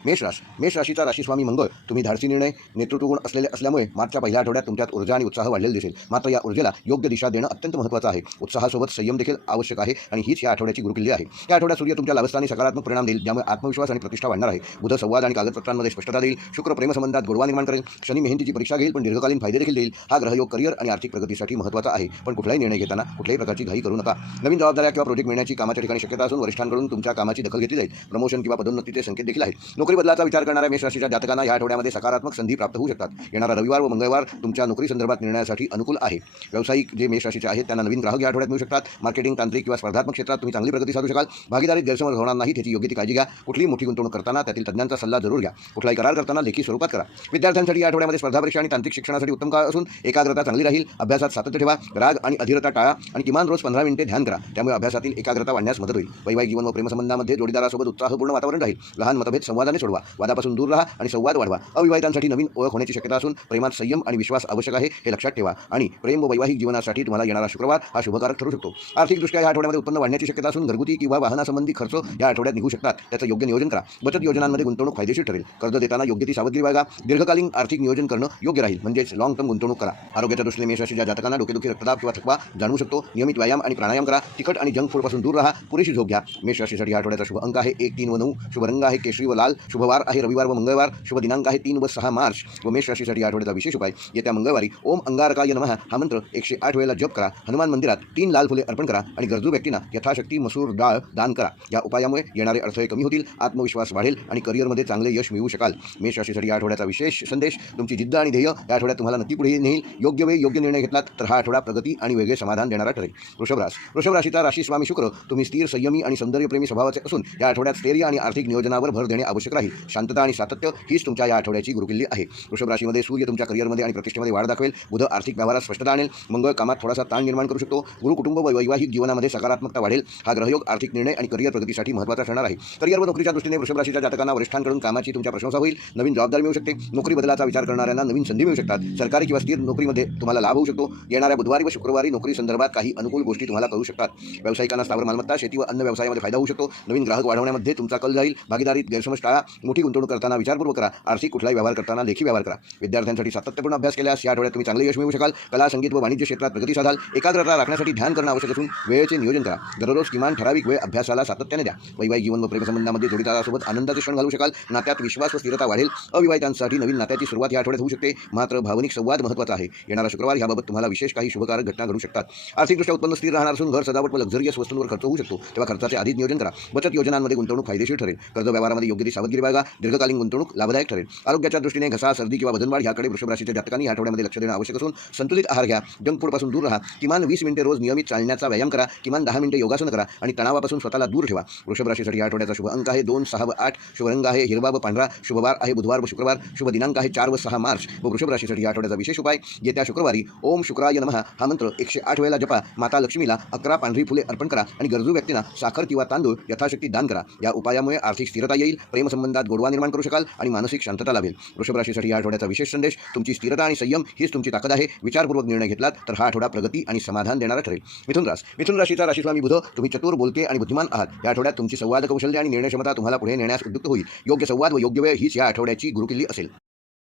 मेष राशीचा राशीस्वामी मंगळ तुम्ही धाडसी निर्णय नेतृत्व गुण असल्यामुळे मागच्या पहिल्या आठवड्यात तुमच्यात ऊर्जा आणि उत्साह वाढलेला दिसेल। मात्र या ऊर्जेला योग्य दिशा देणं अत्यंत महत्त्वाचं आहे। उत्साहासोबत संयम देखील आवश्यक आहे आणि हीच या आठवड्याची गुरुकिल्ली आहे। या आठवड्यात सूर्य तुमच्या लाभस्थानी सकारात्मक परिणाम देईल, ज्यामुळे आत्मविश्वास आणि प्रतिष्ठा वाढणार आहे। बुध संवाद आणि कागदपत्रांमध्ये स्पष्टता देईल। शुक्र प्रेमसंबंधात गोडवा निर्माण करेल। शनी मेहनतीची परीक्षा घेईल पण दीर्घकालीन फायदे देखील देईल। हा ग्रहयोग करिअर आणि आर्थिक प्रगतीसाठी महत्त्वाचा आहे, पण कुठलाही निर्णय घेताना कुठल्याही प्रकारची घाई करू नका। नवीन जबाबदाऱ्या किंवा प्रोजेक्ट मिळण्याची कामाच्या ठिकाणी शक्यता असून वरिष्ठांकडून तुमच्या कामाची दखल घेतली जाईल। प्रमोशन किंवा पदोन्नतीचे संकेत देखील आहेत। नोकरी बदलाचा विचार करणाऱ्या मेष राशीच्या जातकांना या आठवड्यामध्ये सकारात्मक संधी प्राप्त होऊ शकतात। येणारा रविवार व मंगळवार तुमच्या नोकरी संदर्भात निर्णयासाठी अनुकूल आहे। व्यावसायिक जे मेष राशीचे आहेत त्यांना नवीन ग्राहक या आठवड्यात मिळू शकतात। मार्केटिंग, तांत्रिक किंवा स्पर्धात्मक क्षेत्रात तुम्ही चांगली प्रगती साधू शकाल। भागीदारीत गैरसमज होणार नाही याची योग्य ती काळजी घ्या। कुठलीही मोठी गुंतवणूक करताना त्यातील तज्ञांचा सल्ला जरूर घ्या। कुठलाही करार करताना लेखी स्वरूपात करा। विद्यार्थ्यांसाठी या आठवड्यामध्ये स्पर्धा परीक्षा आणि तांत्रिक शिक्षणासाठी उत्तम काळ असून एकाग्रता चांगली राहील। अभ्यासात सातत्य ठेवा। राग आणि अधीरता टाळा आणि किमान रोज 15 मिनिटे ध्यान करा, त्यामुळे अभ्यासातील एकाग्रता वाढण्यास मदत होईल। वैवाहिक जीवन व प्रेमसंबंधामध्ये जोडीदारासोबत उत्साहपूर्ण वातावरण राहील। लहान मतभेद संवादाने सोडवा। वादापासून दूर राहा आणि संवाद वाढवा। अविवाहितांसाठी नवीन ओळख होण्याची शक्यता असून प्रेमात संयम आणि विश्वास आवश्यक आहे, हे लक्षात ठेवा। आणि प्रेम व वैवाहिक जीवनासाठी तुम्हाला येणारा शुक्रवार हा शुभकारक ठरू शकतो। आर्थिकदृष्ट्या या आठवड्यामध्ये उत्पन्न वाढण्याची शक्यता असून घरगुती किंवा वाहनासंबंधी खर्च या आठवड्यात निघू शकतात, त्याचं योग्य नियोजन करा। बचत योजनांमध्ये गुंतवणूक फायदेशीर ठरेल। कर्ज देताना योग्य ती सावधगिरी बाळगा। दीर्घकालीन आर्थिक नियोजन करणं योग्य राहील, म्हणजेच लॉंग टर्म गुंतवणूक करा। आरोग्याच्या दृष्टीने मेष राशीच्या जातकांना डोकेदुखी, रक्तदाब किंवा थकवा जाणवू शकतो। नियमित व्यायाम आणि प्राणायाम करा। तिखट आणि जंक फूडपासून दूर राहा। पुरेशी झोप घ्या। मेष राशीसाठी आठवड्याचा शुभ अंक आहे 1, 3 व 9। शुभ रंग आहे केशरी व लाल। शुभ वार आहे रविवार व मंगळवार। शुभ दिनांक आहे 3 व 6 मार्च। व मेष राशीसाठी आठवड्याचा विशेष उपाय, येत्या मंगळवारी ओम अंगारकाय नमः हा मंत्र 108 वेळेला जप करा। हनुमान मंदिरात 3 लाल फुले अर्पण करा आणि गरजू व्यक्तींना यथाशक्ती मसूर डाळ दान करा। या उपायामुळे येणारे अडथळे कमी होतील, आत्मविश्वास वाढेल आणि करिअरमध्ये चांगले यश मिळवू शकाल। मेष राशीसाठी या आठवड्याचा विशेष संदेश, तुमची जिद्द आणि ध्येय या आठवड्यात तुम्हाला नक्की पुढे नेईल। योग्य वेळ योग्य निर्णय घेतलात तर हा आठवडा प्रगती आणि वेगळे समाधान देणारा ठरेल। वृषभ राशीचा राशीस्वामी शुक्र तुम्ही स्थिर, संयमी आणि सौंदर्यप्रेमी स्वभावाचे असून या आठवड्यात स्थैर्य आणि आर्थिक नियोजनावर भर देणे आवश्यक राहील। शांतता आणि सातत्य हीच तुमच्या या आठवड्याची गुरुकिल्ली आहे। वृषभ राशीमध्ये सूर्य तुमच्या करिअरमध्ये आणि प्रतिष्ठेमध्ये वाढ दाखवेल। बुध आर्थिक व्यवहारात स्पष्टता आणेल। मंगळ कामात थोडासा ताण निर्माण करू शकतो। गुरु कुटुंब व वैवाहिक जीवनामध्ये सकारात्मकता वाढेल। हा ग्रहयोग आर्थिक निर्णय आणि करिअर प्रगतीसाठी महत्त्वाचा ठरणार आहे। करिअर व नोकरीच्या दृष्टीने वृषभ राशीच्या जातकांना वरिष्ठांकडून कामाची तुमच्या प्रशंसा होईल। नवीन जबाबदारी मिळू शकते। नोकरी बदलाचा विचार करणाऱ्यांना नवीन संधी मिळू शकतात। सरकारी किंवा स्थिर नोकरीमध्ये तुम्हाला लाभ होऊ शकतो। येणाऱ्या बुधवारी व शुक्रवारी नोकरी संदर्भात काही अनुकूल गोष्टी तुम्हाला कळू शकतात। व्यावसायिकांना स्थावर मालमत्ता, शेती व अन्न व्यवसायामध्ये फायदा होऊ शकतो। नवीन ग्राहक वाढवण्यामध्ये तुमचा कल जाईल। भागीदारीत गैरसमज टाळा। मोठी गुंतवणूक करताना विचारपूर्वक करा। आर्थिक कुठलाही व्यवहार करताना लेखी व्यवहार करा। विद्यार्थ्यांसाठी सातत्यपूर्ण अभ्यास केल्यास या आठवड्यात तुम्ही चांगले यश मिळवू शकाल। कला, संगीत व वाणिज्य क्षेत्रात प्रगती साधाल। एकाग्रता राखण्यासाठी ध्यान करणं आवश्यक असून वेळेचे नियोजन करा। दररोज किमान ठराविक वेळ अभ्यासाला सातत्याने द्या। वैवाहिक जीवन व प्रेमसंबंधामध्ये जोडीदारासोबत आनंदाचे क्षण घालू शकाल। नात्यात विश्वास व स्थिरता वाढेल। अविवाहितांसाठी नवीन नात्याची सुरुवात या आठवड्यात होऊ शकते, मात्र भावनिक संवाद महत्त्वाचा आहे। येणारा शुक्रवार याबाबत तुम्हाला विशेष काही शुभकारक घटना घडू शकतात। आर्थिकदृष्ट्या उत्पन्न स्थिर राहणार असून घर सजावट व लक्झरियस वस्तूंवर खर्च होऊ शकतो, तेव्हा खर्चाचे आधीच नियोजन करा। बचत योजनांमध्ये गुंतवणूक फायदेशीर ठरेल। कर्ज व्यवहारामध्ये योग्य ती सावधगिरी बाळगा। दीर्घकालीन गुंतवणूक लाभदायक ठरेल। आरोग्याच्या दृष्टीने घसा, सर्दी किंवा वजनवाढ याकडे वृषभ राशीच्या जातकांनी या आठवड्यामध्ये लक्ष देणं आवश्यक असून संतुलित आहार घ्या। जंक फूडपासून दूर राहा। किमान 20 मिनिटे रोज नियमित चालण्याचा व्यायाम करा। किमान 10 मिनिटे योगासन करा आणि तणावापासून स्वतःला दूर ठेवा। वृषभ राशीसाठी या आठवड्याचा शुभ अंक आहे 2, 6 व 8। शुभ रंग आहे हिरवा व पांढरा। शुभ वार आहे बुधवार व शुक्रवार। शुभ दिनांक आहे 4 व 6 मार्च। व वृषभ राशीसाठी या आठवड्याचा विशेष उपाय, येत्या शुक्रवारी ओम शुक्राय नमः हा मंत्र 108 वेळेला जपा। माता लक्ष्मीला 11 पांढरी फुले अर्पण करा आणि गरजू व्यक्तींना साखर किंवा तांदूळ यथाशक्ती दान करा। या उपायामुळे आर्थिक स्थिरता येईल। प्रेमसंबंधात गोडवा निर्माण करू शकाल आणि मानसिक शांतता लाभेल। वृषभ राशीसाठी या आठवड्याचा विशेष संदेश, तुमची स्थिरता आणि संयम हीच तुमची ताकद आहे। विचारपूर्वक निर्णय घेतलात तर हा आठवडा प्रगती आणि समाधान देणारा ठरेल। मिथुन राशीचा राशीस्वामी बुध तुम्ही चतुर, बोलके आणि बुद्धिमान आहात। या आठवड्यात तुमची संवाद कौशल्य आणि निर्णय क्षमता तुम्हाला पुढे नेण्यास उद्युक्त होईल। योग्य संवाद व योग्य वेळ हीच या आठवड्याची गुरुकिल्ली असेल।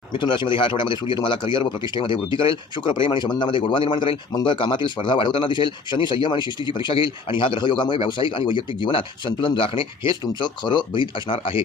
मिथुन राशीमध्ये ह्या आठवड्यामध्ये सूर्य तुम्हाला करिअर व प्रतिष्ठेमध्ये वृद्धी करेल। शुक्र प्रेम आणि संबंधामध्ये गोडवा निर्माण करेल। मंगळ कामातील स्पर्धा वाढवताना दिसेल। शनी संयम आणि शिस्तीची परीक्षा घेईल आणि ह्या ग्रहयोगामुळे व्यावसायिक आणि वैयक्तिक जीवनात संतुलन राखणे हेच तुमचं खरं ब्रीद असणार आहे।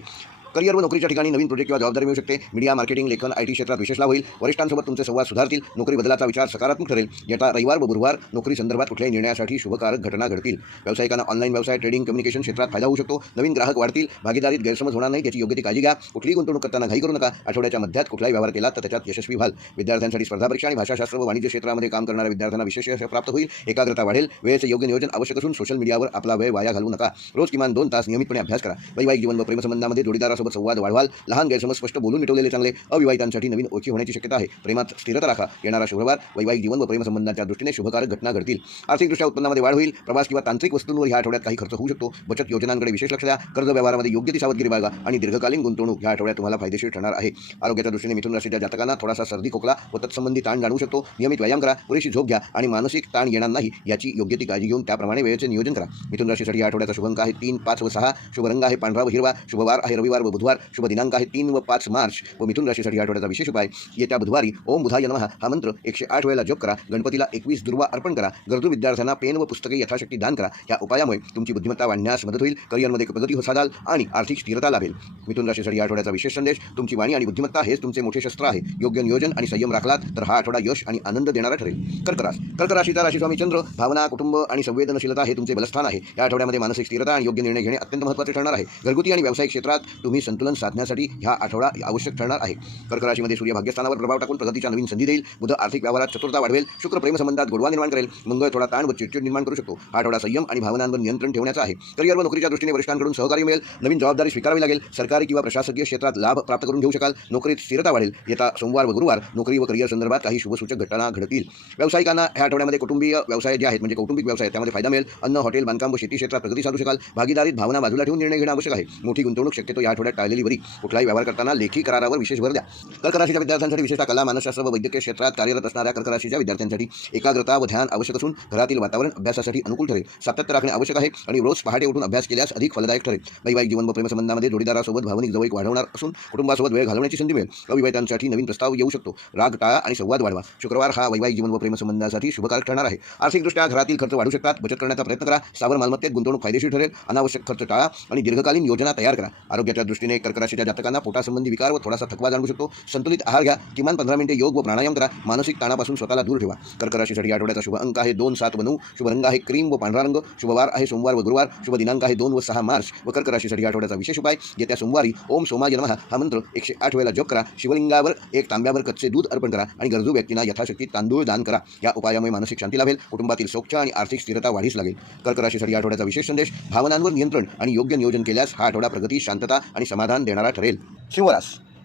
करिअर व नोकरीच्या ठिकाणी नवीन प्रोजेक्ट किंवा जबाबदारी मिळू शकते। मीडिया, मार्केटिंग, लेखन, IT क्षेत्रात विशेष लाभ होईल। वरिष्ठांसोबत तुमचे संवाद सुधारतील। नोकरी बदलाचा विचार सकारात्मक ठरेल। येता रविवार व गुरुवार नोकरी संदर्भात कुठल्याही निर्णयासाठी शुभकारक घटना घडतील। व्यावसायिकांना ऑनलाईन व्यवसाय, ट्रेडिंग, कम्युनिकेशन क्षेत्रात फायदा होऊ शकतो। नवीन ग्राहक वाढतील। भागीदारीत गैरसमज होणार नाही याची योग्य ती काळजी घ्या। कुठलीही गुंतवणूक करताना घाई करू नका। आठवड्याच्या मध्यात कुठलाही व्यवहार केला तर त्याच्यात यशस्वी व्हाल। विद्यार्थ्यांसाठी स्पर्धा परीक्षा आणि भाषाशास्त्र व वाणिज्य क्षेत्रामध्ये काम करणाऱ्या विद्यार्थ्यांना विशेष यश प्राप्त होईल। एकाग्रता वाढेल। वेळेचे योग्य नियोजन आवश्यक असून सोशल मीडियावर आपला वेळ वाया घालवू नका। रोज किमान 2 तास नियमितपणे अभ्यास करा। वैवाहिक जीवन व प्रेमसंबंधामध्ये जोडीदारासोबत संवाद वाढवाल। लहान गैरसमज स्पष्ट बोलून मिटवलेले चांगले। अविवाहितांसाठी नवीन ओळखी होण्याची शक्यता आहे। प्रेमात स्थिरता राखा। येणारा शुक्रवार वैवाहिक जीवन व प्रेमसंबंधाच्या दृष्टीने शुभकारक घटना घडतील। आर्थिकदृष्ट्या उत्पन्नामध्ये वाढ होईल। प्रवास किंवा तांत्रिक वस्तूंवर ह्या आठवड्यात काही खर्च होऊ शकतो। बचत योजनांकडे विशेष लक्ष द्या। कर्ज व्यवहारामध्ये योग्य ती सावधगिरी बाळगा आणि दीर्घकालीन गुंतवणूक ह्या आठवड्यात तुम्हाला फायदेशीर ठरणार आहे। आरोग्याच्या दृष्टीने मिथुन राशीच्या जातकांना थोडासा सर्दी, खोकला व तत्संबंधी ताण जाणवू शकतो। नियमित व्यायाम करा। पुरेशी झोप घ्या आणि मानसिक ताण येणार नाही याची योग्य ती काळजी घेऊन त्याप्रमाणे वेळेचे नियोजन करा। मिथुन राशीसाठी या आठवड्याचा शुभ अंक आहे 3, 5 व 6। शुभ रंग आहे पांढरा व हिरवा। शुभ वार आहे रविवार व व बुधवार शुभ दिनांक आहे 3 व 5 मार्च व मिथुन राशीसाठी या आठवड्याचा विशेष उपाय येत्या बुधवारी ओम बुधाय नमः हा मंत्र 108 वेळेला जप करा. गणपतीला 21 दुर्वा अर्पण करा. गरजू विद्यार्थ्यांना पेन व पुस्तके यथाशक्ती दान करा. या उपायामुळे तुमची बुद्धिमत्ता वाढण्यास मदत होईल. करिअरमध्ये प्रगती साधाल आणि आर्थिक स्थिरता लाभेल. मिथुन राशीसाठी या आठवड्याचा विशेष संदेश तुमची वाणी आणि बुद्धिमत्ता हेच तुमचे मोठे शस्त्र आहे. योग्य नियोजन आणि संयम राखलात तर हा आठवडा यश आणि आनंद देणारा ठरेल. कर्क राशीचा राशीस्वामी चंद्र भावना कुटुंब आणि संवेदनशीलता हे तुमचे बलस्थान आहे. या आठवड्यामध्ये मानसिक स्थिरता आणि योग्य निर्णय घेणे अत्यंत महत्त्वाचे ठरणार आहे. घरगुती आणि व्यावसायिक क्षेत्रात तुम्ही संतुलन साधण्यासाठी हा आठवडा आवश्यक ठरणार आहे. कर्क राशीमध्ये सूर्य भाग्यस्थानावर प्रभाव टाकून प्रगतीच्या नवीन संधी देईल. बुध आर्थिक व्यवहारात चतुरता वाढवेल. शुक्र प्रेमसंबंधात गोडवा निर्माण करेल. मंगळ थोडा ताण व चिडचिड निर्माण करू शकतो. हा आठवडा संयम आणि भावनांवर नियंत्रण ठेवण्याचा आहे. करिअर व नोकरीच्या दृष्टीने वरिष्ठांकडून सहकार्य मिळेल. नवीन जबाबदारी स्वीकारावी लागेल. सरकारी किंवा प्रशासकीय क्षेत्रात लाभ प्राप्त करून घेऊ शकाल. नोकरीत स्थिरता वाढेल. येता सोमवार व गुरुवार नोकरी व करिअर संदर्भात काही शुभसूचक घटना घडतील. व्यावसायिकांना ह्या आठवड्यामध्ये कुटुंबीय व्यवसाय जे आहेत म्हणजे कौटुंबिक व्यवसाय त्यामध्ये फायदा मिळेल. अन्न हॉटेल बांधकाम व शेती क्षेत्रात प्रगती साधू शकाल. भागीदारीत भावना बाजूला ठेवून निर्णय घेणे आवश्यक आहे. मोठी गुंतवणूक शक्यतो या आठवड्यात टाळलेली बरी. कुठलाही व्यवहार करताना लेखी करारावर विशेष भर द्या. कर्क राशीच्या विद्यार्थ्यांसाठी विशेषतः कला मानसशास्त्र व वैद्यकीय क्षेत्रात कार्यरत असणाऱ्या कर्क राशीच्या विद्यार्थ्यांसाठी एकाग्रता व ध्यान आवश्यक असून घरातील वातावरण अभ्यासासाठी अनुकूल ठरेल. सातत्य राखणे आवश्यक आहे आणि रोज पहाटे उठून अभ्यास केल्यास अधिक फलदायक ठरेल. वैवाहिक जीवन व प्रेमसंबंधामध्ये जोडीदारासोबत भावनिक जवळीक वाढवणार असून कुटुंबासोबत वेळ घालवण्याची संधी मिळेल. अविवाहितांसाठी नवीन प्रस्ताव येऊ शकतो. राग टाळा आणि संवाद वाढवा. शुक्रवार हा वैवाहिक जीवन व प्रेमसंबंधासाठी शुभकारक ठरणार आहे. आर्थिकदृष्ट्या घरातील खर्च वाढू शकतात. बचत करण्याचा प्रयत्न करा. स्थावर मालमत्तेत गुंतवणूक फायदेशीर ठरेल. अनावश्यक खर्च टाळा आणि दीर्घकालीन योजना तयार करा. आरोग्याच्या दृष्टीने कर्क राशीच्या जातकांना पोटासंबंधी विकार व थोडासा थकवा जाणवू शकतो. संतुलित आहार घ्या. किमान 15 मिनिटे योग व प्राणायाम करा. मानसिक ताणापासून स्वतःला दूर ठेवा. कर्क राशीसाठी आठवड्याचा शुभ अंक आहे 2, 7 व 9. शुभ रंग आहे क्रीम व पांढरा रंग. शुभवार आहे सोमवार व गुरुवार. शुभ दिनांक आहे 2 व 6 मार्च व कर्क राशीसाठी आठवड्याचा विशेष उपाय येत्या सोमवारी ओम सोमाय नमः हा मंत्र 108 वेळेला जप करा. शिवलिंगावर एक तांब्यावर कच्चे दूध अर्पण करा आणि गरजू व्यक्तींना यथाशक्ती तांदूळ दान करा. या उपायामुळे मानसिक शांती लाभेल. कुटुंबातील सौख्य आणि आर्थिक स्थिरता वाढीस लागेल. कर्क राशीसाठी आठवड्याचा विशेष संदेश भावनांवर नियंत्रण आणि योग्य नियोजन केल्यास हा आठवडा प्रगती शांतता आणि समाधान देणारा ठरेल.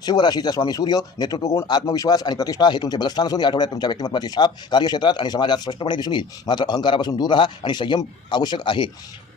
शिव राशीचा स्वामी सूर्य नेतृत्व गुण आत्मविश्वास आणि प्रतिष्ठा हे तुमचे बलस्थान असून या आठवड्यात तुमच्या व्यक्तिमत्वाची छाप कार्यक्षेत्रात आणि समाजात स्पष्टपणे दिसून येईल. मात्र अहंकारापासून दूर राहा आणि संयम आवश्यक आहे.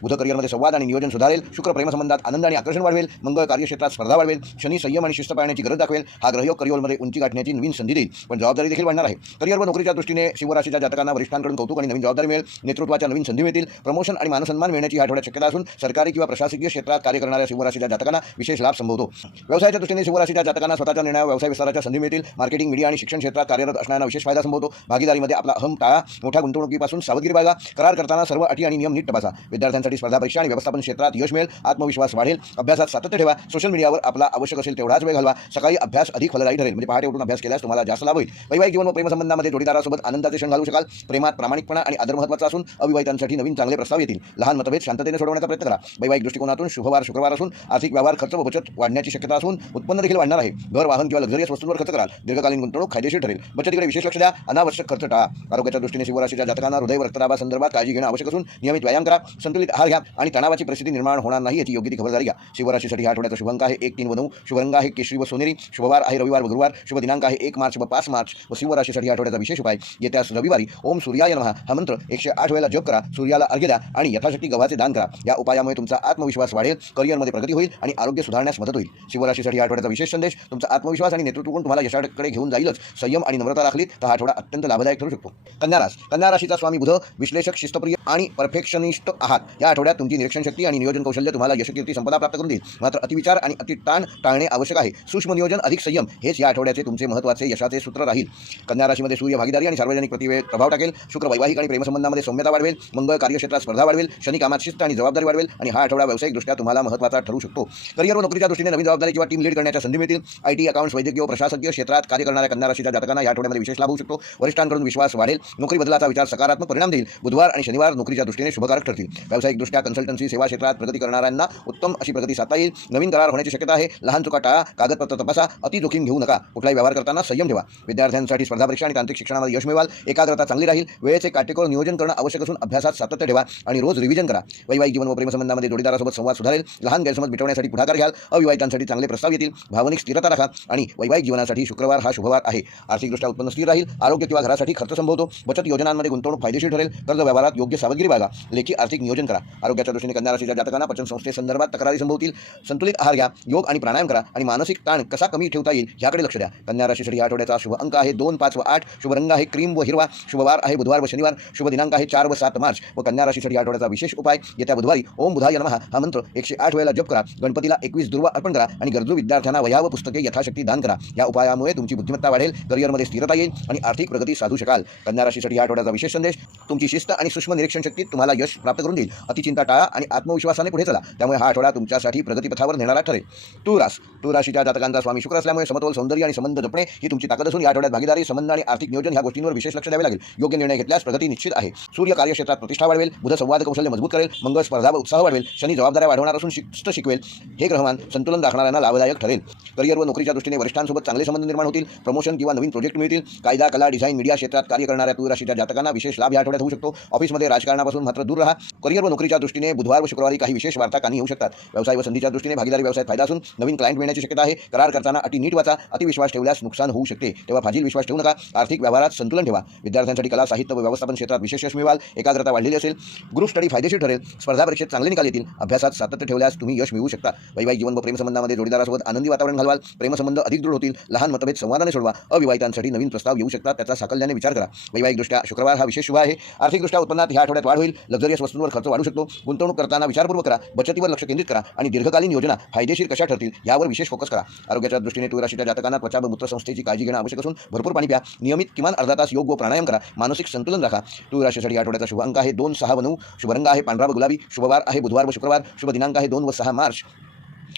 बुध करिअरमध्ये संवाद आणि नियोजन सुधारेल. शुक्र प्रेमसंबंधात आनंद आणि आकर्षण वाढवेल. मंगळ कार्यक्षेत्रात स्पर्धा वाढवेल. शनी संयम आणि शिस्त पाळण्याची गरज दाखवेल. हा ग्रहयोग करिअरमध्ये उंची गाठण्याची नवीन संधी देईल. पण जबाबदारी देखील वाढणार आहे. करिअर व नोकरीच्या दृष्टीने शिवराशीच्या जातकांना वरिष्ठांकडून कौतुक आणि नवीन जबाबदारी मिळेल. नेतृत्वाच्या नवीन संधी मिळतील. प्रमोशन आणि मानसन्मान मिळण्याची आठवड्यात शक्यता असून सरकारी किंवा प्रशासकीय क्षेत्रात कार्य करणाऱ्या शिवराशीच्या जातकांना विशेष लाभ संभवतो. व्यवसायाच्या दृष्टीने शिवराशीच्या जातकांना स्वतःच्या निर्णयावर व्यवसाय विस्ताराच्या संधी मिळतील. मार्केटिंग मीडिया आणि शिक्षण क्षेत्रात कार्यरत असणाऱ्यांना विशेष फायदा संभवतो. भागीदारीमध्ये आपला अहम टाळा. मोठ्या गुंतवणुकीपासून सावधगिरी बाळगा. करार करताना सर्व अटी आणि नियम नीट तपासा. विद्यार्थ्यांसाठी स्पर्धा परीक्षा आणि व्यवस्थापन क्षेत्रात यश मिळेल. आत्मविश्वास वाढेल. अभ्यासात सातत्य ठेवा. सोशल मीडियावर आपला आवश्यक असेल तेवढाच वेळ घालवा. सकाळी अभ्यास अधिक फलदायी ठरेल. म्हणजे पहाटे उठून अभ्यास केल्यास तुम्हाला जास्त लाभ होईल. वैवाहिक जीवन व प्रेमसंबंधामध्ये जोडीदारासोबत आनंदाचे क्षण घालू शकाल. प्रेमात प्रामाणिकपणा आणि आदर महत्त्वाचा असून अविवाहितांसाठी नवीन चांगले प्रस्ताव येतील. लहान मतभेद शांततेने सोडवण्याचा प्रयत्न करा. वैवाहिक दृष्टिकोनातून शुभवार शुक्रवार असून आर्थिक व्यवहार खर्च व बचत वाढण्याची शक्यता असून उत्पन्न देखील वाढणार आहे. घर वाहन किंवा लक्झरियस वस्तूंवर खर्च कराल. दीर्घकालीन गुंतवणूक फायदेशीर ठरेल. बचतीकडे विशेष लक्ष द्या. अनावश्यक खर्च टाळा. आरोग्याच्या दृष्टीने शिवराशीच्या जातकांना हृदय व रक्तदाबासंदर्भात काळजी घेणे आवश्यक असून नियमित व्यायाम करा. संतुलित आहार घ्या आणि तणावाची परिस्थिती निर्माण होणार नाही याची योग्य ती खबरदारी घ्या. शिवराशीसाठी हा आठवड्याचा शुभ अंक आहे 1, 3 व 9. शुभ रंग आहे केशरी व सोनेरी. शुभवार आहे रविवार व गुरुवार. शुभ दिनांक आहे 1 मार्च व 5 मार्च व शिवराशीसाठी आठवड्याचा विशेष उपाय येत्या रविवारी ओम सूर्याय नमः हा मंत्र 108 वेळेला जप करा. सूर्याला अर्घ्य द्या आणि यथाशक्ती गव्हाचे दान करा. या उपायामुळे तुमचा आत्मविश्वास वाढेल. करिअरमध्ये प्रगती होईल आणि आरोग्य सुधारण्यास मदत होईल. शिवराशीसाठी आठवड्याचा विशेष संदेश तुमचा आत्मविश्वास आणि नेतृत्व गुण तुम्हाला यशाकडे घेऊन जाईलच. संयम आणि नम्रता राखलीत तर हा आठवडा अत्यंत लाभदायक ठरू शकतो. कन्या राशीचा स्वामी बुध विश्लेषक शिस्तप्रिय आणि परफेक्शनिस्ट आहात. या आठवड्यात तुमची निरीक्षण शक्ती आणि नियोजन कौशल्य तुम्हाला यशकीर्ती संपदा प्राप्त करून देईल. मात्र अतिविचार आणि अतिताण टाळणे आवश्यक आहे. सूक्ष्म नियोजन अधिक संयम हेच या आठवड्याचे तुमचे महत्त्वाचे यशाचे सूत्र राहील. कन्या राशीमध्ये सूर्य भागीदारी आणि सार्वजनिक प्रतिवेळ प्रभाव टाकेल. शुक्र वैवाहिक आणि प्रेमसंबंधामध्ये सौम्यता वाढवेल. मंगळ कार्यक्षेत्रात स्पर्धा वाढवेल. शनी कामात शिस्त आणि जबाबदारी वाढवेल आणि हा आठवडा व्यावसायिकदृष्ट्या तुम्हाला महत्त्वाचा ठरू शकतो. करिअर व नोकरीच्या दृष्टीने नवीन जबाबदारी किंवा टीम लीड करण्याच्या संधी मिळतील. IT अकाउंट्स वैद्यकीय व प्रशासकीय क्षेत्रात कार्य करणाऱ्या कन्या राशीच्या जातकांना या आठवड्यामध्ये विशेष लाभ होऊ शकतो. वरिष्ठांकडून विश्वास वाढेल. नोकरी बदलाचा विचार सकारात्मक परिणाम देईल. बुधवार आणि शनिवार नोकरीच्या दृष्टीने शुभकारक ठरतील. व्यावसायिकदृष्ट्या कन्सल्टन्सी सेवा क्षेत्रात प्रगती करणाऱ्यांना उत्तम अशी प्रगती साधता येईल. नवीन करार होण्याची शक्यता आहे. लहान चुका टाळा. कागदपत्र तपासा. अति जोखीम घेऊ नका. कुठलाही व्यवहार करताना संयम ठेवा. विद्यार्थ्यांसाठी स्पर्धा परीक्षा आणि तांत्रिक शिक्षणामध्ये यश मिळवाल. एकाग्रता चांगली राहील. वेळेचे काटेकोर नियोजन करणं आवश्यक असून अभ्यासात सातत्य ठेवा आणि रोज रिव्हिजन करा. वैवाहिक जीवन व प्रेमसंबंधामध्ये जोडीदारासोबत संवाद सुधारेल. लहान गैरसमज मिटवण्यासाठी पुढाकार घ्याल. अविवाहितांसाठी चांगले प्रस्ताव येतील. भावनिक स्थिरता राखा आणि वैवाहिक जीवनासाठी शुक्रवार हा शुभवार आहे. आर्थिकदृष्ट्या उत्पन्न स्थिर राहील. आरोग्य किंवा घरासाठी खर्च संभवतो. बचत योजनांमध्ये गुंतवणूक फायदेशीर ठरेल. कर्ज व्यवहारात योग्य सावधगिरी बाळगा. लेखी आर्थिक नियोजन करा. आरोग्याच्या दृष्टीने कन्या राशीच्या जातकांना पचन संस्थेसंदर्भात तक्रारी संभवतील. संतुलित आहार घ्या, योग आणि प्राणायाम करा आणि मानसिक ताण कसा कमी ठेवता येईल याकडे लक्ष द्या. कन्या राशीसाठी या आठवड्याचा शुभ अंक आहे 2, 5 व 8. शुभ रंग आहे क्रीम व हिरवा. शुभ वार आहे बुधवार व शनिवार. शुभ दिनांक आहे 4 व 7 मार्च. व कन्या राशीसाठी या आठवड्याचा विशेष उपाय येत्या बुधवारी ओम बुधाय नमः हा मंत्र 108 वेळेला जप करा. गणपतीला 21 दुर्वा अर्पण करा आणि गरजू विद्यार्थ्यांना वह्या व पुस्तके यथाशक्ती दान करा. या उपायामुळे तुमची बुद्धिमत्ता वाढेल, करिअरमध्ये स्थिरता येईल आणि आर्थिक प्रगती साधू शकाल. कन्या राशीसाठी या आठवड्याचा विशेष संदेश: तुमची शिस्त आणि सूक्ष्म निरीक्षण शक्ती तुम्हाला यश प्राप्त करून देईल. अतिचिंता टाळा आणि आत्मविश्वासाने पुढे चला. त्यामुळे हा आठवडा तुमच्यासाठी प्रगतीपथावर नेणारा ठरेल. तूळ राशीच्या जातकांचा स्वामी शुक्र असल्यामुळे समतोल, सौंदर्य आणि संबंध जपणे ही तुमची ताकद असून या आठवड्यात भागीदारी, संबंध आणि आर्थिक नियोजन ह्या गोष्टींवर विशेष लक्ष द्यावे लागेल. योग्य निर्णय घेतल्यास प्रगती निश्चित आहे. सूर्य कार्यक्षेत्रात प्रतिष्ठा वाढवेल. बुध संवाद कौशल्य मजबूत करेल. मंगळ स्पर्धा व उत्साह वाढवेल. शनी जबाबदाऱ्या वाढवणार असून शिस्त शिकवेल. हे ग्रहमान संतुलन राखणाऱ्यांना लाभदायक ठरेल. करिअर व नोकरीच्या दृष्टीने वरिष्ठांसोबत चांगले संबंध निर्माण होतील. प्रमोशन किंवा नवीन प्रोजेक्ट मिळतील. कायदा, कला, डिझाईन, मीडिया क्षेत्रात कार्य करणाऱ्या तूळ राशीच्या जातकांना विशेष लाभ या आठवड्यात होऊ शकतो. ऑफिसमध्ये राजकारणापासून मात्र दूर राहा. करिअर व नोकरीच्या दृष्टीने बुधवार व शुक्रवारी काही विशेष वार्ता कानी येऊ शकतात. व्यवसाय व संधीच्या दृष्टीने भागीदारी व्यवसायात फायदा असून नवीन क्लायंट मिळण्याची शक्यता आहे. करार करताना अटी नीट वाचा. अतिविश्वास ठेवल्यास नुकसान होऊ शकते, तेव्हा फाजील विश्वास ठेवू नका. आर्थिक व्यवहारात संतुलन ठेवा. विद्यार्थ्यांसाठी कला, साहित्य व व्यवस्थापन क्षेत्रात विशेष यश मिळवाल. एकाग्रता वाढलेली असेल. ग्रुप स्टडी फायदेशीर ठरेल. स्पर्धा परीक्षेत चांगले निकाल येतील. अभ्यासात सातत्य ठेवल्यास तुम्ही यश मिळवू शकता. वैवाहिक जीवन व प्रेमसंबंधामध्ये जोडीदारासोबत आनंदी वातावरण घालवाल. प्रेमसंबंध अधिक दृढ होतील. लहान मतभेद संवादाने सोडवा. अविवाहितांसाठी नवीन प्रस्ताव येऊ शकतात, त्याचा साकल्याने विचार करा. वैवाहिकदृष्ट्या शुक्रवार हा विशेष शुभ आहे. आर्थिकदृष्ट्या उत्पन्नात ह्या आठवड्यात वाढ होईल. लक्झरियस वस्तूंवर खर्च वाढू शकतो. गुंतवणूक करताना विचारपूर्वक करा. बचतीवर लक्ष केंद्रित करा आणि दीर्घकालीन योजना फायदेशीर कशा ठरतील यावर विशेष फोकस करा. आरोग्याच्या दृष्टीने तूळ राशीच्या जातकांना त्वचा व मूत्रसंस्थेची काळजी घेणं आवश्यक असून भरपूर पाणी प्या. नियमित किमान अर्धा तास योग व प्राणायाम करा. मानसिक संतुलन राखा. तूळ राशीसाठी आठवड्याचा शुभ अंक आहे 2, 6 व 9. शुभ रंग आहे पांढरा व गुलाबी. शुभवार आहे बुधवार व शुक्रवार. शुभ दिनांक आहे 2 व 6 मार्च.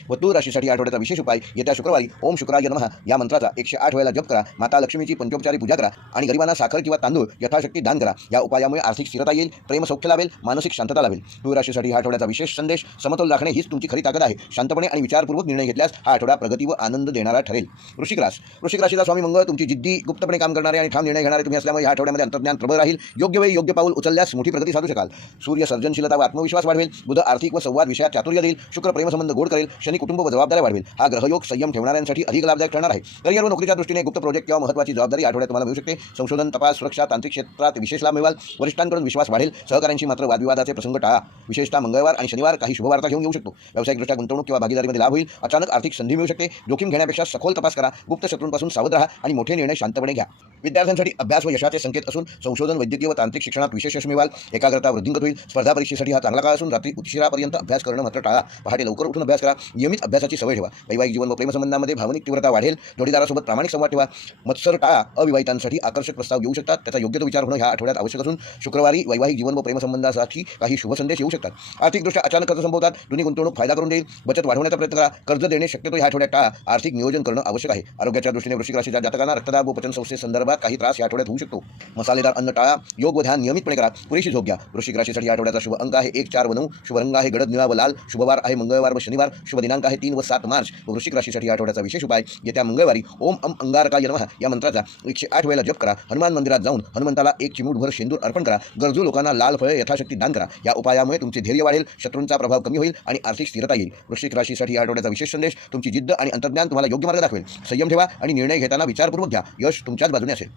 व तूळ राशीसाठी आठवड्याचा विशेष उपाय येत्या शुक्रवारी ओम शुक्राय नमः या मंत्राचा 108 वेळेला जप करा. माता लक्ष्मीची पंचोपचारी पूजा करा आणि गरिबांना साखर किंवा तांदूळ यथाशक्ती दान करा. या उपायामुळे आर्थिक स्थिरता येईल, प्रेम सौख्य लाभेल, मानसिक शांतता लाभेल. तूळ राशीसाठी हा आठवड्याचा विशेष संदेश: समतोल राखणे हीच तुमची खरी ताकद आहे. शांतपणे आणि विचारपूर्वक निर्णय घेतल्यास हा आठवडा प्रगती व आनंद देणारा ठरेल. वृश्चिक राशीचा स्वामी मंगळ तुमची जिद्दी, गुप्तपणे काम करणारे आणि ठाम निर्णय घेणारे तुम्ही असल्यामुळे या आठवड्यामध्ये अंतर्ज्ञान प्रबळ राहील. योग्य वेळी योग्य पाऊल उचलल्यास मोठी प्रगती साधू शकाल. सूर्य सर्जनशीलता व आत्मविश्वास वाढवेल. बुध आर्थिक व संवाद विषयात चातुर्य देईल. शुक्र प्रेमसंबंध गोड करेल. शनी कुटुंब व जबाबदाऱ्या वाढवेल. हा ग्रहयोग संयम ठेवणाऱ्यांसाठी अधिक लाभदायक ठरणार आहे. करिअर व नोकरीच्या दृष्टीने गुप्त प्रोजेक्ट किंवा महत्त्वाची जबाबदारी आठवड्यात तुम्हाला मिळू शकते. संशोधन, तपास, सुरक्षा, तांत्रिक क्षेत्रात विशेष लाभ मिळवाल. वरिष्ठांकडून विश्वास वाढेल. सहकाऱ्यांशी मात्र वादविवादाचे प्रसंग टाळा. विशेषतः मंगळवार आणि शनिवार काही शुभवार्ता घेऊन येऊ शकतो. व्यावसायिकदृष्ट्या गुंतवणूक किंवा भागीदारीमध्ये लाभ होईल. अचानक आर्थिक संधी मिळू शकते. जोखीम घेण्यापेक्षा सखोल तपास करा. गुप्त शत्रूंपासून सावध राहा आणि मोठे निर्णय शांतपणे घ्या. विद्यार्थ्यांसाठी अभ्यास व यशाचे संकेत असून संशोधन, वैद्यकीय व तांत्रिक शिक्षणात विशेष यश मिळवाल. एकाग्रता वृद्धिंगत होईल. स्पर्धा परीक्षेसाठी हा चांगला काळ असून रात्री उशिरापर्यंत अभ्यास करणं मात्र टाळा. पहाटे लवकर उठून अभ्यास करा. नियमित अभ्यासाची सवय ठेवा. वैवाहिक जीवन व प्रेमसंबंधामध्ये भावनिक तीव्रता वाढेल. जोडीदारासोबत प्रामाणिक संवाद ठेवा. मत्सर टाळा. अविवाहितांसाठी आकर्षक प्रस्ताव येऊ शकतात, त्याचा योग्य तो विचार होणं ह्या आठवड्यात आवश्यक असून शुक्रवारी वैवाहिक जीवन व प्रेमसंबंधासाठी काही शुभ संदेश येऊ शकतात. आर्थिकदृष्ट्या अचानक कर्ज संपवतात. जुनी गुंतवणूक फायदा करून देईल. बचत वाढवण्याचा प्रयत्न करा. कर्ज देणे शक्यतो ह्या आठवड्यात टाळा. आर्थिक नियोजन करणं आवश्यक आहे. आरोग्याच्या दृष्टीने वृश्चिक राशीच्या जातकांना रक्तदाब व पचन संस्थेसंदर्भात काही त्रास या आठवड्यात होऊ शकतो. मसालेदार अन्न टाळा. योग व ध्यान नियमितपणे करा. पुरेशी झोप घ्या. वृश्चिक राशीसाठी या आठवड्याचा शुभ अंक आहे 1, 4 व 9. शुभ रंग आहे गडद निळा व लाल. शुभवार आहे मंगळवार व शनिवार. शुभ दिनांक आहे 3 व 7 मार्च. वृश्चिक राशीसाठी या आठवड्याचा विशेष उपाय येत्या मंगळवारी ओम अंगारकाय नमः या मंत्राचा 108 वेळेला जप करा. हनुमान मंदिरात जाऊन हनुमंताला 1 चिमूटभर शेंदूर अर्पण करा. गरजू लोकांना लाल फळे यथाशक्ती दान करा. या उपायामुळे तुमचे धैर्य वाढेल, शत्रूंचा प्रभाव कमी होईल आणि आर्थिक स्थिरता येईल. वृश्चिक राशीसाठी या आठवड्याचा विशेष संदेश: तुमची जिद्द आणि अंतर्ज्ञान तुम्हाला योग्य मार्ग दाखवेल. संयम ठेवा आणि निर्णय घेताना विचारपूर्वक घ्या. यश तुमच्याच बाजूने असेल.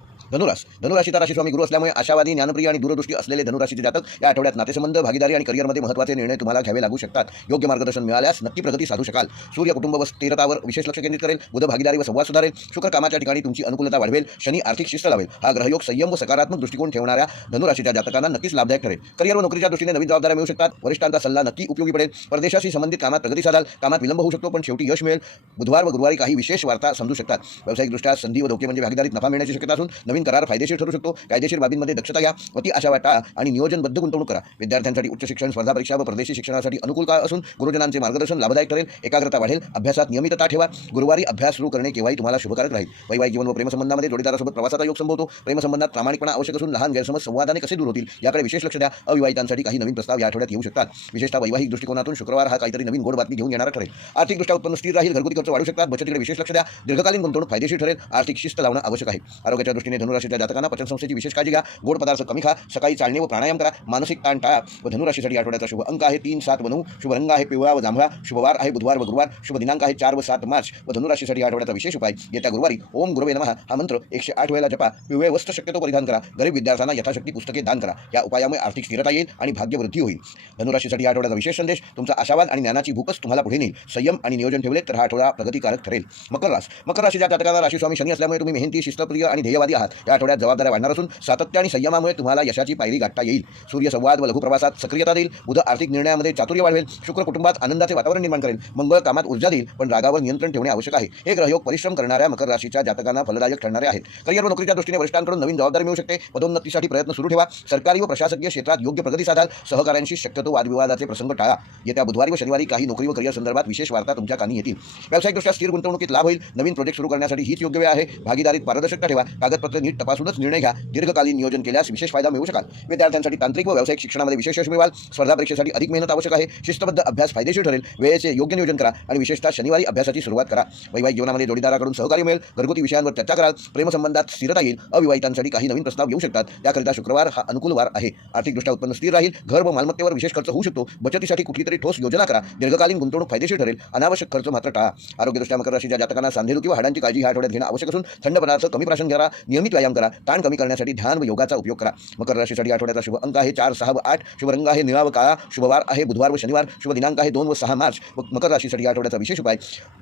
धनुराशीचा राशीस्वामी गुरु असल्यामुळे आशावादी, ज्ञानप्रिय आणि दूरदृष्टी असलेले धनुराशीचे जातक या आठवड्यात नातेसंबंध, भागीदारी आणि करिअरमध्ये महत्त्वाचे निर्णय तुम्हाला घ्यावे लागू शकतात. योग्य मार्गदर्शन मिळाल्यास नक्की प्रगती साधू शकाल. सूर्य कुटुंब व स्थिरतावर विशेष लक्ष केंद्रित करेल. बुध भागीदारी व संवाद सुधारेल. शुक्र कामाच्या ठिकाणी तुमची अनुकूलता वाढवेल. शनी आर्थिक शिस्त लावेल. हा ग्रहयोग संयम व सकारात्मक दृष्टिकोन ठेवणाऱ्या धनुराशीच्या जातकांना नक्कीच लाभदायक ठरेल. करिअर व नोकरीच्या दृष्टीने नवीन जबाबदाऱ्या मिळू शकतात. वरिष्ठांचा सल्ला नक्की उपयोगी पडेल. परदेशाशी संबंधित कामात प्रगती साधाल. कामात विलंब होऊ शकतो, पण शेवटी यश मिळेल. बुधवार व गुरुवारी काही विशेष वार्ता समजू शकतात. व्यावसायिकदृष्ट्या संधी व धोके म्हणजे भागीदारीत नफा मिळण्याची शक्यता असून नवीन करार फायदेशीर ठरू शकतो. कायदेशीर बाबींमध्ये दक्षता घ्या. अति आशावाद टाळा आणि नियोजनबद्ध गुंतवणूक करा. विद्यार्थ्यांसाठी उच्च शिक्षण, स्पर्धा परीक्षा व परदेशी शिक्षणासाठी अनुकूल काळ असून गुरुजनांचे मार्गदर्शन लाभदायक ठरेल. एकाग्रता वाढेल. अभ्यासात नियमितता ठेवा. गुरुवारी अभ्यास सुरू करणे केव्हाही तुम्हाला शुभकारक राहील. वैवाहिक जीवन व प्रेमसंबंधामध्ये जोडीदारासोबत प्रवासाचा योग संभवतो. प्रेमसंबंधात प्रामाणिकपणा आवश्यक असून लहान गैरसमज संवादाने कसे दूर होतील याकडे विशेष लक्ष द्या. अविवाहितांसाठी काही नवीन प्रस्ताव या आठवड्यात येऊ शकतात. विशेषतः वैवाहिक दृष्टिकोनातून शुक्रवार हा काहीतरी नवीन गोड बातमी घेऊन येणारा ठरेल. आर्थिकदृष्ट्या उत्पन्न स्थिर राहील. घरगुती खर्च वाढू शकतात. बचतीकडे विशेष लक्ष द्या. दीर्घकालीन गुंतवणूक फायदेशीर ठरेल. आर्थिक शिस्त लावणं आवश्यक आहे. आरोग्याच्या दृष्टीने धनुराशीच्या जातकांना पचन संस्थेची विशेष काळजी घ्या. गोड पदार्थ कमी खा. सकाळी चालणे व प्राणायाम करा. मानसिक ताण टाळा. व धनुराशीसाठी आठवड्याचा शुभ अंक आहे 3, 7 व 9. शुभ रंग आहे पिवळा व जांभळा. शुभवार आहे बुधवार बुधवार व गुरुवार शुभ दिनांक आहे 4 व 7 मार्च व धनुराशीसाठी या आठवड्याचा विशेष उपाय येत्या गुरुवारी ओम गुरवे नमः हा मंत्र 108 वेळेला जपा. पिवळे वस्त्र शक्यतो परिधान करा. गरीब विद्यार्थ्यांना यथाशक्ती पुस्तके दान करा. या उपायामुळे आर्थिक स्थिरता येईल आणि भाग्यवृद्धी होईल. धनुराशीसाठी या आठवड्याचा विशेष संदेश तुमचा आशावाद आणि ज्ञानाची भूकच तुम्हाला पुढे नेईल. संयम आणि नियोजन ठेवले तर हा आठवडा प्रगतिकारक ठरेल. मकर राशीच्या जातकाला राशीस्वामी शनी असल्यामुळे तुम्ही मेहनती, शिस्तप्रिय आणि ध्येयवादी आहात. या आठवड्यात जबाबदाऱ्या वाढणार असून सातत्य आणि संयमामुळे तुम्हाला यशाची पायरी गाठता येईल. सूर्य संवाद व लघुप्रवासात सक्रियता देईल. बुध आर्थिक निर्णयामध्ये चातुर्य वाढवेल. शुक्र कुटुंबात आनंदाचे वातावरण निर्माण करेल. मंगळ कामात ऊर्जा देईल, पण रागावर नियंत्रण ठेवणे आवश्यक आहे. हे ग्रहयोग परिश्रम करणाऱ्या मकर राशीच्या जातकांना फलदायक ठरणारे आहेत. करिअर व नोकरीच्या दृष्टीने वरिष्ठांकडून नवीन जबाबदारी मिळू शकते. पदोन्नतीसाठी प्रयत्न सुरू ठेवा. सरकारी व प्रशासकीय क्षेत्रात योग्य प्रगती साधाल. सहकाऱ्यांशी शक्यतो वादविवादाचे प्रसंग टाळा. येत्या बुधवारी व शनिवारी काही नोकरी व करिअर संदर्भात विशेष वार्ता तुमच्या कानी येतील. व्यावसायिकदृष्ट्या स्थिर गुंतवणुकीत लाभ होईल. नवीन प्रोजेक्ट सुरू करण्यासाठी हीच योग्य वेळ आहे. भागीदारीत पारदर्शकता ठेवा. कागदपत्रे नीट तपासूनच निर्णय घ्या. दीर्घकालीन नियोजन केल्यास विशेष फायदा मिळू शकाल. विद्यार्थ्यांसाठी तांत्रिक व व्यावसायिक शिक्षणामध्ये विशेष यश मिळवाल. स्पर्धा परीक्षेसाठी अधिक मेहनत आवश्यक आहे. शिस्तबद्ध अभ्यास फायदेशीर ठरेल. वेळेचे योग्य नियोजन करा आणि विशेषतः शनिवारी अभ्यासाची सुरुवात करा. वैवाहिक जीवनामध्ये जोडीदाराकडून सहकार्य मिळेल. घरगुती विषयांवर चर्चा कराल. प्रेमसंबंधात स्थिरता येईल. अविवाहितांसाठी काही नवीन प्रस्ताव येऊ शकतात. त्याकरिता शुक्रवार हा अनुकूल वार आहे. आर्थिकदृष्ट्या उत्पन्न स्थिर राहील. घर व मालमत्तेवर विशेष खर्च होऊ शकतो. बचतीसाठी कुठलीतरी ठोस योजना करा. दीर्घकालीन गुंतवणूक फायदेशीर ठरेल. अनावश्यक खर्च मात्र टाळा. आरोग्यदृष्ट्या मकर राशीच्या जातकांना सांधेदुखी व हाडांची काळजी ह्या आठवड्यात घेणं आवश्यक असून थंड पदार्थ कमी प्राशन करा. नियमित व्यायाम करा. ताण कमी करण्यासाठी ध्यान व योगाचा उपयोग करा. मकर राशीसाठी आठवड्याचा शुभ अंक आहे 4, 6 व 8. शुभ रंग आहे निळा व काळा. शुभवार आहे बुधवार व शनिवार. शुभ दिनांक आहे 2 व 6 मार्च व मकर राशीसाठी आठवड्याचा विशेष उपाय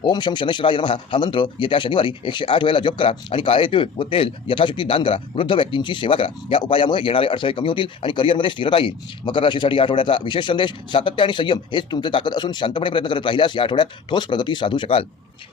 ओम शम शनैश्वराय नमः हा मंत्र येत्या शनिवारी 108 वेळेला जप करा आणि काळे तीळ व तेल यथाशक्ती दान करा. वृद्ध व्यक्तींची सेवा करा. या उपायामुळे येणारे अडथळे कमी होतील आणि करिअरमध्ये स्थिरता येईल. मकर राशीसाठी आठवड्याचा विशेष संदेश सातत्य आणि संयम हेच तुमचे ताकद असून शांतपणे प्रयत्न करत राहिल्यास या आठवड्यात ठोस प्रगती साधू शकाल.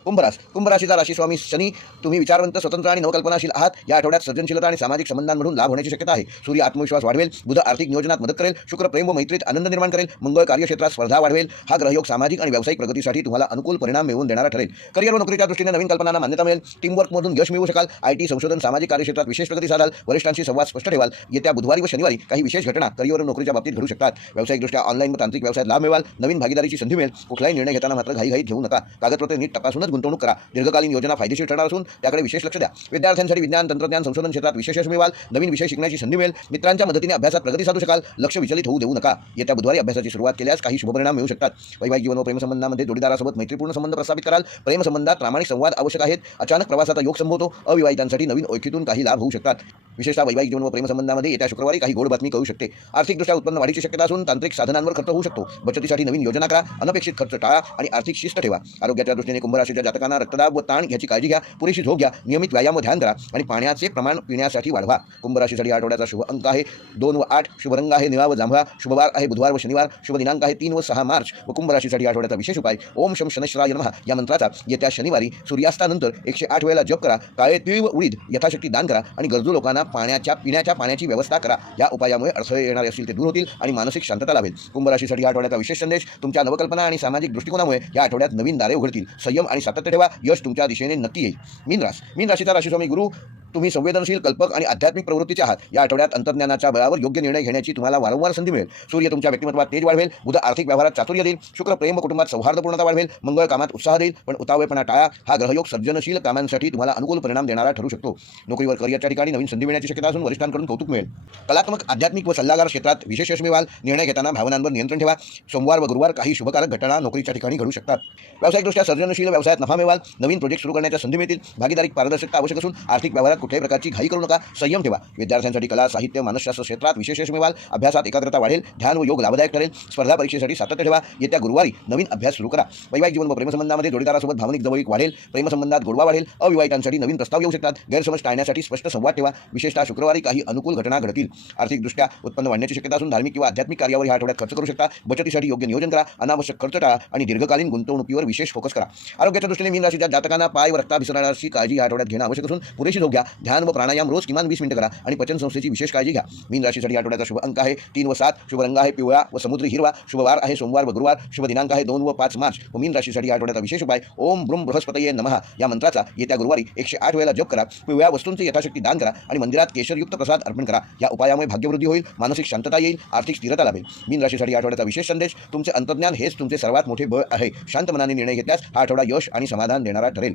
कुंभ राशीचा राशीस्वामी शनी तुम्ही विचारवंत, स्वतंत्र आणि नवकल्पनाशील आहात. या आठवड्यात सर्जनशीलता आणि सामाजिक संबंधांमधून लाभ होण्याची शक्यता आहे. सूर्य आत्मविश्वास वाढवेल. बुध आर्थिक नियोजनात मदत करेल. शुक्र प्रेम व मैत्रीत आनंद निर्माण करेल. मंगळ कार्यक्षेत्रात स्पर्धा वाढवेल. हा ग्रहयोग सामाजिक आणि व्यावसायिक प्रगतीसाठी तुम्हाला अनुकूल परिणाम मिळवून देणारा ठरेल. करिअर व नोकरीच्या दृष्टीने नवीन कल्पनांना मान्यता मिळेल. टीमवर्कमधून यश मिळवू शकाल. IT, संशोधन, सामाजिक कार्यक्षेत्रात विशेष प्रगती साधाल. वरिष्ठांशी संवाद स्पष्ट ठेवाल. येत्या बुधवारी व शनिवारी काही विशेष घटना करिअर व नोकरीच्या बाबतीत घडू शकतात. व्यावसायिकदृष्ट्या ऑनलाईन व तांत्रिक व्यवसायात लाभ मिळवाल. नवीन भागीदारीची संधी मिळेल. कुठलाही निर्णय घेताना मात्र घाईघाईत घेऊ नका. कागदपत्रे नीट तपासूनच गुंतवणूक करा. दीर्घकालीन योजना फायदेशीर ठरणार असून त्याकडे विशेष लक्ष द्या. विद्यार्थ्यांसाठी विज्ञान, तंत्रज्ञान, संशोधन क्षेत्रात विशेष यश मिळवाल. नवीन विषय शिकण्याची संधी मिळेल. मित्रांच्या मदतीने अभ्यासात प्रगती साधू शकाल. लक्ष विचलित होऊ देऊ नका. येत्या बुधवारी अभ्यासाची सुरुवात केल्यास काही शुभपरिणाम मिळू शकतात. वैवाहिक जीवन व प्रेमसंबंधामध्ये जोडीदारासोबत मैत्रीपूर्ण संबंध प्रस्थापित कराल. प्रेमसंबंधात प्रामाणिक संवाद आवश्यक आहेत. अचानक प्रवासाचा योग संभवतो. अविवाहितांसाठी नवीन ओळखीतून काही लाभ होऊ शकतात. विशेषतः वैवाहिक जीवन व प्रेमसंबंधामध्ये येत्या शुक्रवारी काही गोड बातमी कळू शकते. आर्थिकदृष्ट्या उत्पन्न वाढीची शक्यता असून तांत्रिक साधनांवर खर्च होऊ शकतो. बचतीसाठी नवीन योजना करा. अनपेक्षित खर्च टाळा आणि आर्थिक शिस्त ठेवा. आरोग्याच्या दृष्टीने कुंभ राशीच्या जातकांना रक्तदाब व ताण याची काळजी घ्या. पुरेशी झोप घ्या. नियमित व्यायाम व ध्यान करा आणि पाण्याचे प्रमाण पिण्यासाठी वाढवा. कुंभ राशीसाठी आठवड्याचा शुभ अंक आहे 2 व 8. शुभ रंग आहे निळा व जांभळा. शुभवार आहे बुधवार व शनिवार. शुभ दिनांक आहे 3 व 6 मार्च व कुंभ राशीसाठी आठवड्याचा विशेष उपाय ओम शम शनैश्वराय नमः या मंत्राचा येत्या शनिवारी सूर्यास्तानंतर 108 वेळेला जप करा. काळे तीळ व उडीद यथाशक्ती दान करा आणि गरजू लोकांना पिण्याच्या पाण्याची व्यवस्था करा. या उपायामुळे अडथळे येणारे असतील ते दूर होतील आणि मानसिक शांतता लाभेल. कुंभ राशीसाठी आठवड्याचा विशेष संदेश तुमच्या नवकल्पना आणि सामाजिक दृष्टिकोनामुळे या आठवड्यात नवीन दारे उघडतील. संयम आणि सातत्य ठेवा. यश तुमच्या दिशेने नक्की येईल. मीन राशीचा राशीस्वामी गुरु तुम्ही संवेदनशील, कल्पक आणि आध्यात्मिक प्रवृत्तीचे आहात. या आठवड्यात अंतर्ज्ञानाच्या बळावर योग्य निर्णय घेण्याची तुम्हाला वारंवार संधी मिळेल. सूर्य तुमच्या व्यक्तिमत्वात तेज वाढवेल. बुध आर्थिक व्यवहारात चातुर्य देईल. शुक्र प्रेम व कुटुंबात सौहार्दपूर्णता वाढवेल. मंगळ कामात उत्साह देईल, पण उतावळेपणा टाळा. हा ग्रहयोग सर्जनशील कामांसाठी तुम्हाला अनुकूल परिणाम देणारा ठरू शकतो. नोकरीवर करिअरच्या ठिकाणी नवीन संधी मिळण्याची शक्यता असून वरिष्ठांकडून कौतुक मिळेल. कलात्मक, आध्यात्मिक व सल्लागार क्षेत्रात विशेष यश मिळवाल. निर्णय घेताना भावनांवर नियंत्रण ठेवा. सोमवार व गुरुवार काही शुभकारक घटना नोकरीच्या ठिकाणी घडू शकतात. व्यावसायिकदृष्ट्या सर्जनशील व्यवसायात नफा मिळवाल. नवीन प्रोजेक्ट सुरू करण्याच्या संधी मिळतील. भागीदारीत पारदर्शकता आवश्यक असून आर्थिक व्यवहारात कुठल्याही प्रकारची घाई करू नका. संयम ठेवा. विद्यार्थ्यांसाठी कला, साहित्य, मानसशास्त्र क्षेत्रात विशेष यश मिळवाल. अभ्यासात एकाग्रता वाढेल. ध्यान व योग लाभदायक ठरेल. स्पर्धा परीक्षेसाठी सातत्य ठेवा. येत्या गुरुवारी नवीन अभ्यास सुरू करा. वैवाहिक जीवन व प्रेमसंबंधामध्ये जोडीदारासोबत भावनिक जवळीक वाढेल. प्रेमसंबंधात गोडवा वाढेल. अविवाहितांसाठी नवीन प्रस्ताव येऊ शकतात. गैरसमज टाळण्यासाठी स्पष्ट संवाद ठेवा. विशेषतः शुक्रवारी काही अनुकूल घटना घडतील. आर्थिकदृष्ट्या उत्पन्न वाढण्याची शक्यता असून धार्मिक किंवा आध्यात्मिक कार्यावर या आठवड्यात खर्च करू शकता. बचतीसाठी योग्य नियोजन करा. अनावश्यक खर्च टाळा आणि दीर्घकालीन गुंतवणुकीवर विशेष फोकस करा. आरोग्याच्या दृष्टीने मीन राशीच्या जातकांना पाय व रक्ताभिसरणाची काळजी या आठवड्यात घेणं आवश्यक असून पुरेशी झोप घ्या. ध्यान व प्राणायाम रोज किमान 20 मिनिटं करा आणि पचन संस्थेची विशेष काळजी घ्या. मीन राशीसाठी आठवड्याचा शुभ अंक आहे 3 व 7. शुभ रंग आहे पिवळा व समुद्री हिरवा. शुभवार आहे सोमवार व गुरुवार. शुभ दिनांक आहे 2 व 5 मार्च व मीन राशीसाठी आठवड्याचा विशेष उपाय ओम ब्रुम बृहस्पतये नमः या मंत्राचा येत्या गुरुवारी 108 वेळेला जप करा. पिवळ्या वस्तूंचे यथाशक्ती दान करा आणि मंदिरात केशरयुक्त प्रसाद अर्पण करा. या उपायामुळे भाग्यवृद्धी होईल. मानसिक शांतता येईल. आर्थिक स्थिरता लाभेल. मीन राशीसाठी आठवड्याचा विशेष संदेश तुमचे अंतर्ज्ञान हेच तुमचे सर्वात मोठे बळ आहे. शांत मनाने निर्णय घेतल्यास हा आठवडा यश आणि समाधान देणारा ठरेल.